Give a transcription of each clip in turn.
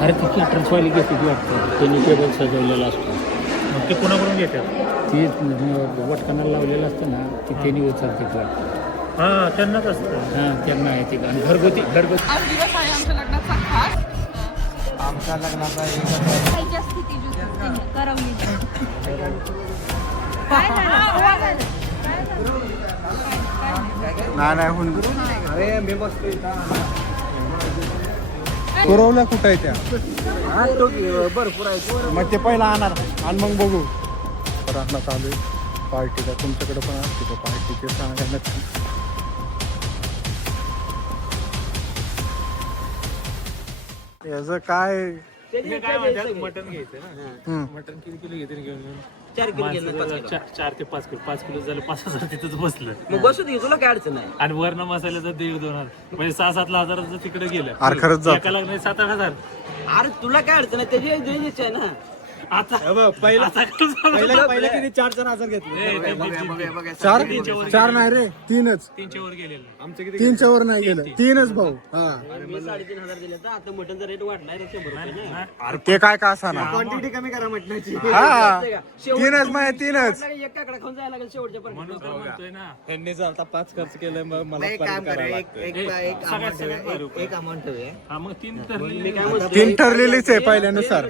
अरे ती कॅटर्सवाली घेते ती वाटतं, त्यांनी टेबल सजवलेला असतो. मग ते कोणाकडून घेतात? ती वटकानाला लावलेलं असतं ना, ती त्यांनी उचलते ती वाटतं. हां, त्यांनाच असतं. हां, त्यांना आहे ते. आणि घरगुती आज दिवस आहे आमच्या लग्नाचा खास. आमच्या लग्नाचा नाही होऊन अरे मी बसतो पुरवल्या कुठं आहे त्या भरपूर आहे मग ते पहिला आणणार आणि मग बघू राहणार चालू आहे पार्टीला. तुमच्याकडे पण असते का पार्टीचे सांगा नक्की. याचं काय मटन घ्यायचं ना. मटन किती किलो घेते घेऊन 4 ते 5 किलो. 5 किलो झालं 5,000 तिथंच बसलं. मग बसू दे, तुला काय अडचण नाही. आणि वर्ण मसाल्याचं 1,500-2,000 म्हणजे 6-7 हजाराचं तिकडे गेलं. अरे खरंच जात एका लग्नात 7-8 हजार. अरे तुला काय अडचण आहे, त्याची इच्छा आहे ना. आता पहिला किती 4,000 घेतले. चार नाही रे, 3च. 300 वर गेलेलं. 3च्या वर नाही गेलं, 3च भाऊ. मी 3,500 दिले तर आता मटनचा रेट वाढलाय रे 100 रुपये ना. ते काय का असा ना क्वांटिटी कमी करा मटणाची. हा 3च माहिती 3च. एक काकडा खाऊन जायला लागेल शेवटच्या म्हणून तर म्हणतोय ना. त्यांनी आता 5 खर्च केलं मग मला एक काम करा, एक अमाऊंट ठेवूया. हा मग 3 ठरलेली. 3 ठरलेलीच आहे पहिल्यानुसार.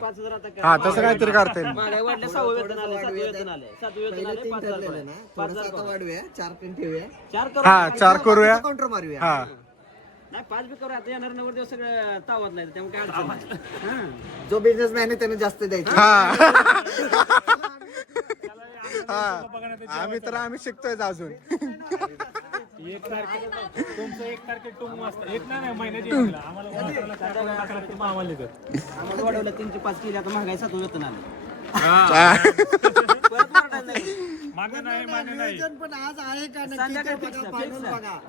5,000 आता हा तसं काहीतरी करता येईल. महागाई वाढल्या, 6वं वेतन आले, 7वं वेतन आले, 7वं वेतन आले, 5,000 रुपये. 5,000 वाढूया, 4 पिन ठेवूया, 4 हा 4 करूया. काउंटर मारूया. हा नाही 5 बी करू. आता येणार नवर दिवस सगळं तावत नाही, त्यामुळे काय अडचण नाही. जो बिझनेसमॅन आहे त्याने जास्त द्यायचं. आम्ही शिकतोय अजून. एक तारखेला तुमचं 1 तारखेला टुंग वाजता एक नाही महिन्याची आम्हाला आम्हाला देतात. आम्हाला वाढवलं 3 ते 5 केली, आता महागाई 7वं वेतन आले. मान्य नाही पण आज आहे का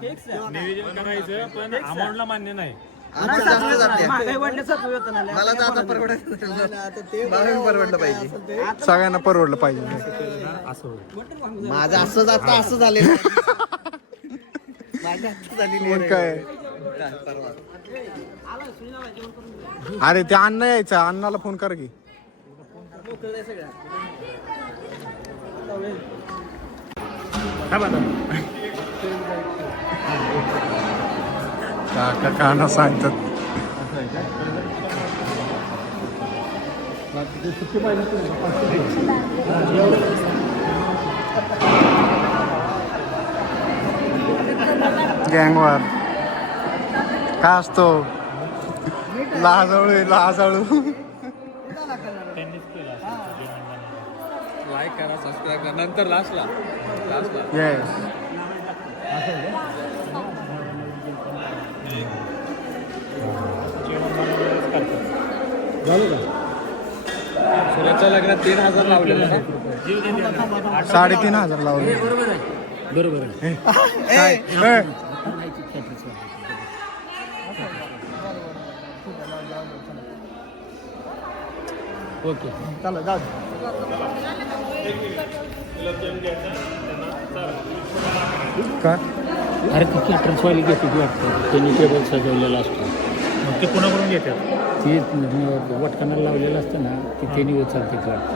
फिक्स नियोजन करायचं पण अमाऊंटला मान्य नाही. महागाई वाढल्या, 7वं वेतन आले. मला तर आता परवडलं पाहिजे, सगळ्यांना परवडलं पाहिजे. असं होईल. माझं असं जातं, असं झालेलं. मग काय अरे ते अण्णा यायचं, अण्णाला फोन कर की. काका काना सांगतात. गँगवर काय असतो लहाजळू त्यांनीच केलं लाईक करा, सबस्क्राईब करा. नंतर लास्टला येस. झालं का? सुरेशच्या लग्नात 3,000 लावलेलं ना. 3,500 लावले. बरोबर आहे. काय ओके. चला जाऊ. का अरे ती कॅटर्सवाली घेते ती वाटतं, त्यांनी टेबल सजवलेला असतो. मग ते कोणाकडून घेतात? ती वटकानाला लावलेलं असतं ना, ती त्यांनी उचलते ती वाटतं.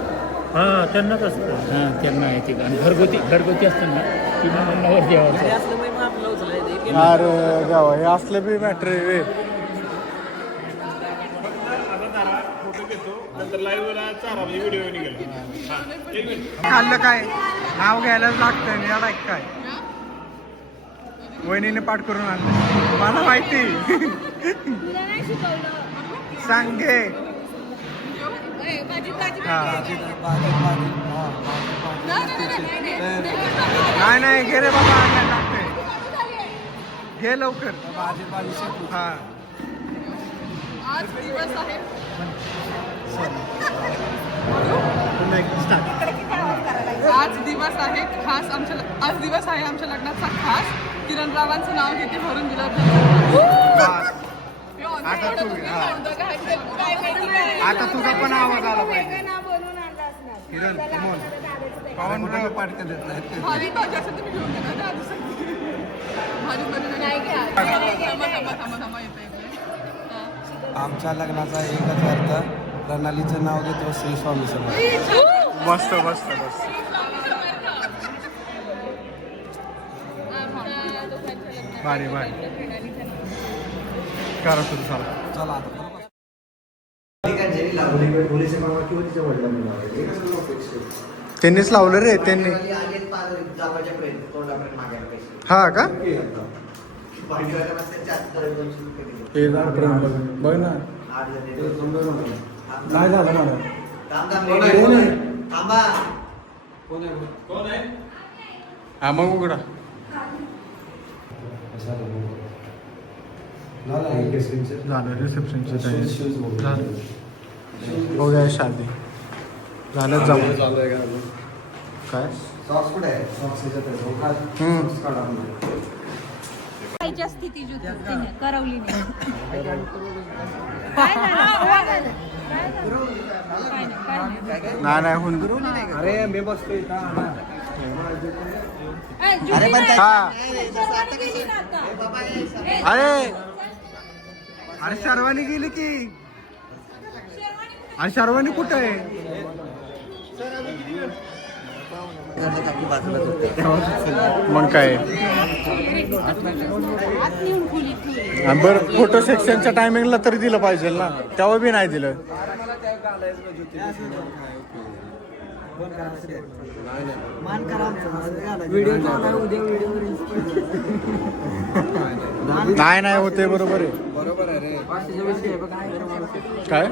हां, त्यांनाच असतं. हां, त्यांना आहे ते. आणि घरगुती असतं ना, ती नंबर द्यावं. असल्यामुळे मग आपलं उचलायचं. अरे गावा हे असले बी मॅटर रे. खाल्लं काय नाव घ्यायलाच लागतं नाही आता काय. वहिनीने पाठ करून आणलं मला माहिती. सांगे नाही घे रे बाबा, आणलं लागतंय. घे लवकर. हा आज दिवस आहे खास आज दिवस आहे आमच्या लग्नाचा खास. किरणरावांचं नाव घेते भरून दिलं. आता तुझा पण आवाज आला पाहिजे. किरण पवन पाठ करत नाही. भारी भाजी असेल तुम्ही घेऊन गेला ना आधी सगळी. भारी भाजी थांबा येते. आमच्या लग्नाचा एकच अर्थ, प्रणालीचं नाव घेतो श्री स्वामी समर्थ. मस्त मस्त मस्त. भारी भारी. करा सुरू झालं. चला आता त्यांनीच लावलं रे त्यांनी. हा का हे बघ ना काय झालं मला. हा मग उघडा. झालं रिसेप्शनची तयारी झालं. बघूया शादी झालं जमा. काय स्थिती करवली नाही नाही होऊन. अरे मी बसतोय अरे अरे शर्वानी गेली की. अरे शर्वानी कुठं आहे. मग काय बरं फोटो सेक्शनच्या टायमिंगला तरी दिलं पाहिजे ना. तेव्हा बी नाही दिलं. नाही नाही होते बरोबर आहे. काय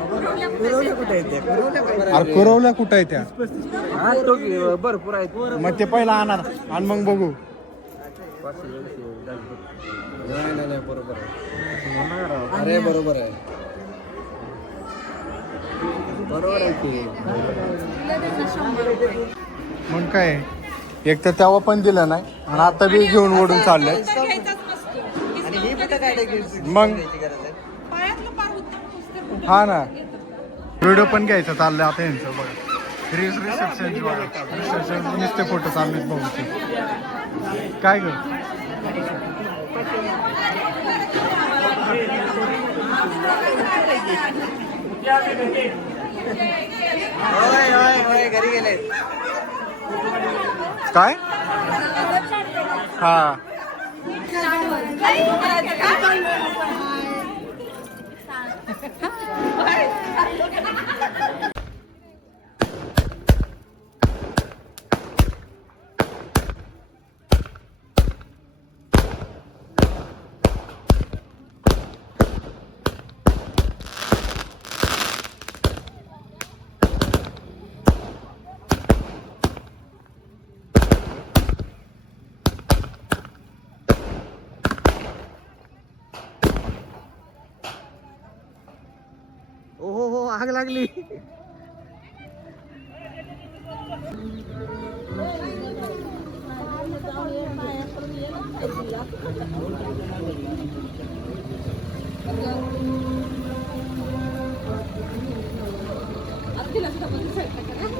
अरे कुरवल्या कुठं आहे त्या. भरपूर आहेत. मग ते पहिला आणणार आणि मग बघू. नाही बरोबर आहे. अरे बरोबर आहे. बरोबर आहे की. मग काय एक तर तेव्हा पण दिलं नाही आणि आता बी घेऊन ओढून चाललंय. मग हा ना व्हिडिओ पण घ्यायचा चाललंय आता यांचं. बघा रिसेप्शनची बघा. रिसेप्शन नुसते फोटो चाललेत बघू. काय ग घरी गेले. काय हा हो आग लागली.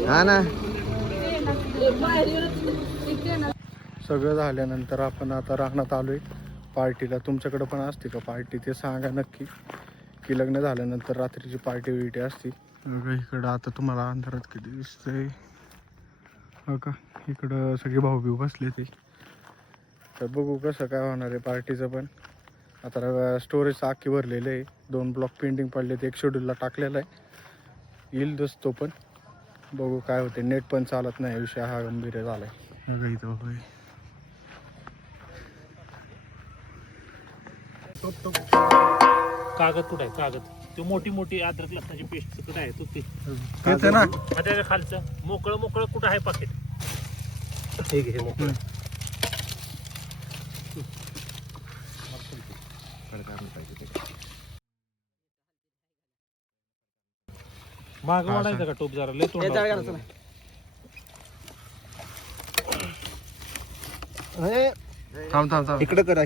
हा ना. सगळं झाल्यानंतर आपण आता राहण्यात आलोय पार्टीला. तुमच्याकडे पण असते का पार्टी ते सांगा नक्की. की लग्न झाल्यानंतर रात्रीची पार्टी विटी असते. इकडं आता तुम्हाला अंधारात किती दिसतंय हो का. इकडं सगळे भाऊ बिऊ बसले ते. तर बघू कसं काय होणार आहे पार्टीचं. पण आता स्टोरेज अख्खी भरलेलं आहे. 2 ब्लॉक पेंडिंग पडले ते एक शेड्यूलला टाकलेलं आहे. येईल दोस्तो पण बघू काय होते. नेट पण चालत नाही. विषय हा गंभीर झालाय. इथं होय कागद कुठं आहे कागद. ते मोठी मोठी अद्रक लसणाची पेस्ट कुठं आहे तू. ते ना त्याच्या खालचं मोकळं मोकळं कुठं आहे पाकिट. ठीक आहे मोकळं. माग वाढायचं का टोप जरा लय तोंड. थांब इकडे करा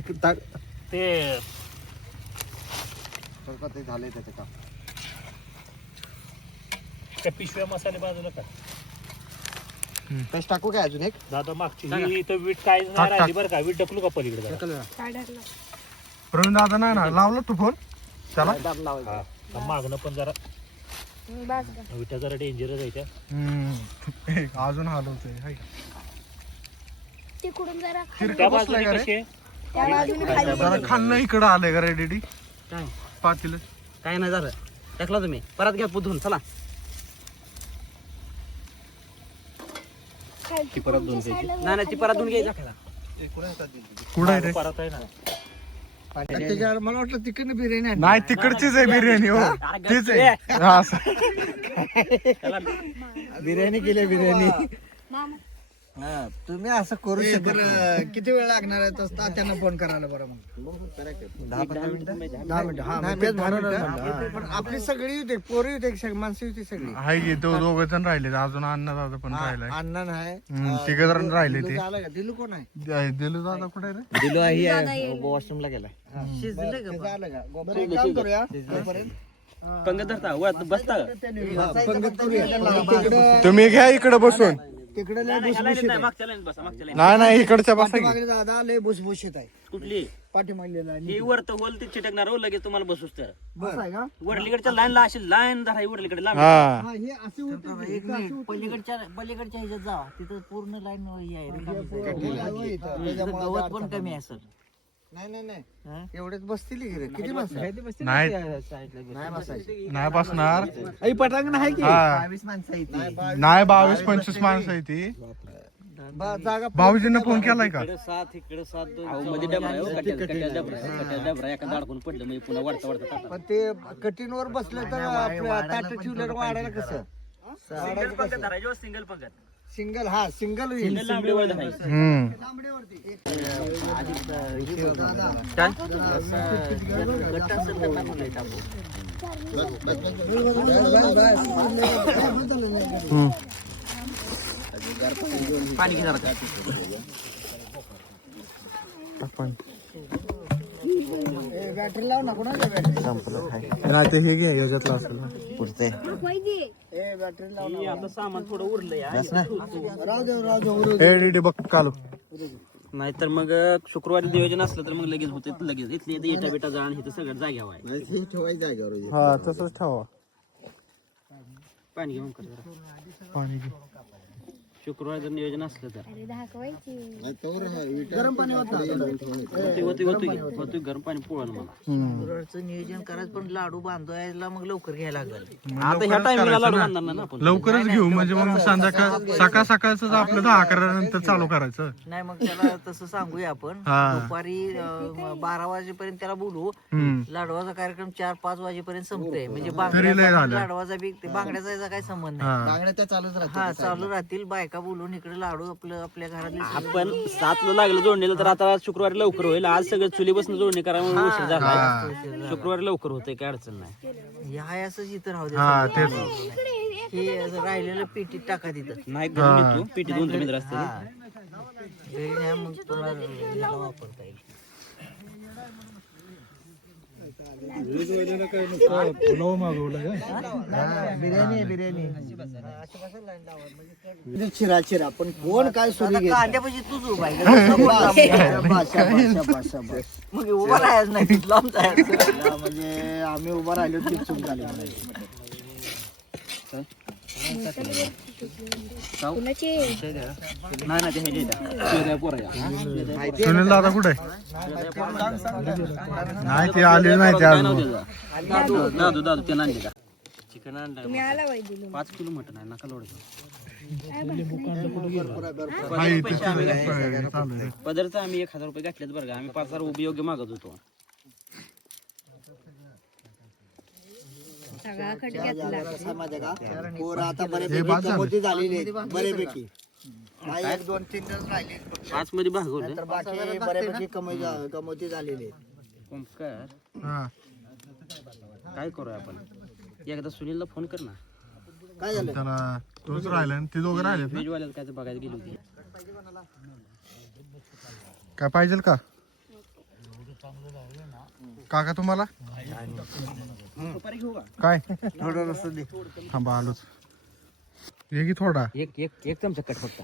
ते झालंय त्याचं काम. त्या पिशव्या मसाले बाजूला का पेस्ट टाकू काय अजून एक. दादा मागची ही इथं वीट काय नाही राहिली बरं का. वीट ढकलू का पलीकडे जरा? प्रवीण दादा नाही ना लावला तू फोन त्याला. मागणं पण जरा विटा जरा डेंजरच आहे त्या. अजून हलवतोय हाय. तिकडून जरा त्या बाजूने कशी आहे? त्या बाजूने खाली जरा खाल्लं इकडं आलंय का रेडी काय पातील काय नाही झालं टाकला तुम्ही परत घ्या पुधून चला खालती कोणत्या साईडला नाही ती परत धुवून घ्यायचा खायला कुठं आहे रे? परत आहे ना. मला वाटलं तिकडनं बिर्याणी नाही तिकडचीच आहे बिर्याणी हो तीच आहे हा, असं. बिर्याणी केली बिर्याणी मामा तुम्ही असं करू शकता. किती वेळ लागणार आहे तसं तात्यांना फोन करायला बरं मग 10 मिनिटं हा मग तेच म्हणून म्हणलं. पण आपली सगळी होते पोरी होते माणसं होती सगळी आहे की तो दोघं जण राहिले अजून अण्णा दादा पण राहिलाय अण्णा नाही तिघ जण राहिले ते झालं का दिलू कोण आहे दिलू दादा कुठे रे दिलो आहे वॉशरूमला गेला शिजलं का झालं का बरं एक काम करूया तोपर्यंत पंगत धरता बसता पंगत करूया तिकडं तुम्ही घ्या इकडे बसून तिकडे लय भुसभुशीत आहे. नाही इकडच्या बसा की. पाठीमागे दादा लय भुसभुशीत आहे कुठली पाठीमागलेला आणि ही वर तर वल ते चिटकणार हो लगेच तुम्हाला बसूच तर बस आहे का वरलीकडच्या लाईनला अशी लाईन धरा वरलीकडे लांब हा हा हे असे होते पलीकडच्या ह्याच्यात जा तिथं पूर्ण लाईन आहे गवत पण कमी आहे सर नाही नाही नाही एवढेच बसतील की रे? किती माणसं नाही नाही बसायची नाही बसणार पटांगण आहे की हा. 22 माणसं आहेत नाही 22-25 माणसं आहे ती जागा भाऊजींना फोन केलाय का सात इकडे सात मध्ये डबरा आहे डबरा एका दाडकून पडलं म्हणजे पुन्हा वाढता वाढता पण ते कठीणवर बसलं तर आपल्या ताट ठेवल्यावर वाढायला कसं सिंगल पंगत धरायची सिंगल पंगत सिंगल हा सिंगल लांबडी वर धरायची काय गट्टा असेल तर टाकून टाकू पाणी घेणार का बॅटरी लाव ना कोणाच्या बॅटरी नाही ते हे घ्या याच्यातलं असेल ना. बॅटरी लाव आता सामान थोडं उरलं या राहू दे एडीडी बघ कालू नाहीतर मग शुक्रवारी नियोजन असलं तर मग लगेच होते लगेच इथली इटा बिटा जाण हे सगळं जाग्यावर आहे हा तसंच ठेवा पाणी घेऊन कर जरा. पाणी घे शुक्रवारी जर नियोजन असलं तर गरम पाणी होतं होतं गरम पाणी पोळलं मला नियोजन करायचं पण लाडू बांधायला मग लवकर घ्यायला लागलं आता ह्या टाइमला लाडू बांधणार ना आपण लवकरच घेऊ म्हणजे मग संध्याकाळ सकाळच आपलं 10-11 नंतर चालू करायचं नाही मग त्याला तसं सांगूया आपण हा. दुपारी 12 वाजेपर्यंत त्याला बोलू लाडवाचा कार्यक्रम 4-5 वाजेपर्यंत संपतोय म्हणजे तरी लय झालं. लाडवाचा बी बांगड्याचा याचा काही संबंध नाही बांगड्या त्या चालूच राहतात हा चालू राहतील बायका बोलून इकडे लाडू आपल्या घरातले आपण 7ला लागलं जोडणीला तर आता शुक्रवारी लवकर होईल आज सगळं चुली बसून जोडणी करायला उशीर झाला शुक्रवारी लवकर होतंय काय अडचण नाही हाय असंच इथं राहू दे हे राहिलेलं पेटीत टाका तिथं नाही घरी नेतो पेटीत 2 मिनिट असते घरी नाही मग तुला याला वापरता येईल चिरा चिरा पण कोण काय सुरू घेत कांद्यापाशी तूच उभा आहे मग उभा राहायच नाही लांब जायचं म्हणजे आम्ही उभा राहिलो की चूक झाली सुनील दादा कुठे नाही ते आले नाही ते अजून दादू ते आणले का चिकन आणलं तुम्ही आला बाई दिलं 5 किलो मटन आहे नका लोड पदरचा आम्ही 1000 रुपये घातलेत बरं का आम्ही 5000 उभी योग्य मागत होतो सगळा खटक्यातला आता बऱ्यापैकी कमोती झालेली आहेत बऱ्यापैकी 1-2-3 जण राहिले 5 मध्ये भागवलं तर बाकी बऱ्यापैकी कमोती झालेली आहेत ओमकार हा काय करूया आपण एकदा सुनीलला फोन कर ना काय झालं त्याला तोच राहिला आणि ते दोघं राहिले व्हेजवाल्याला काय बघायला गेली होती काय पाहिजे का काका तुम्हाला काय थोडं रस्ता दे थांबा आलोच हे की थोडा एक चमचा कट फक्त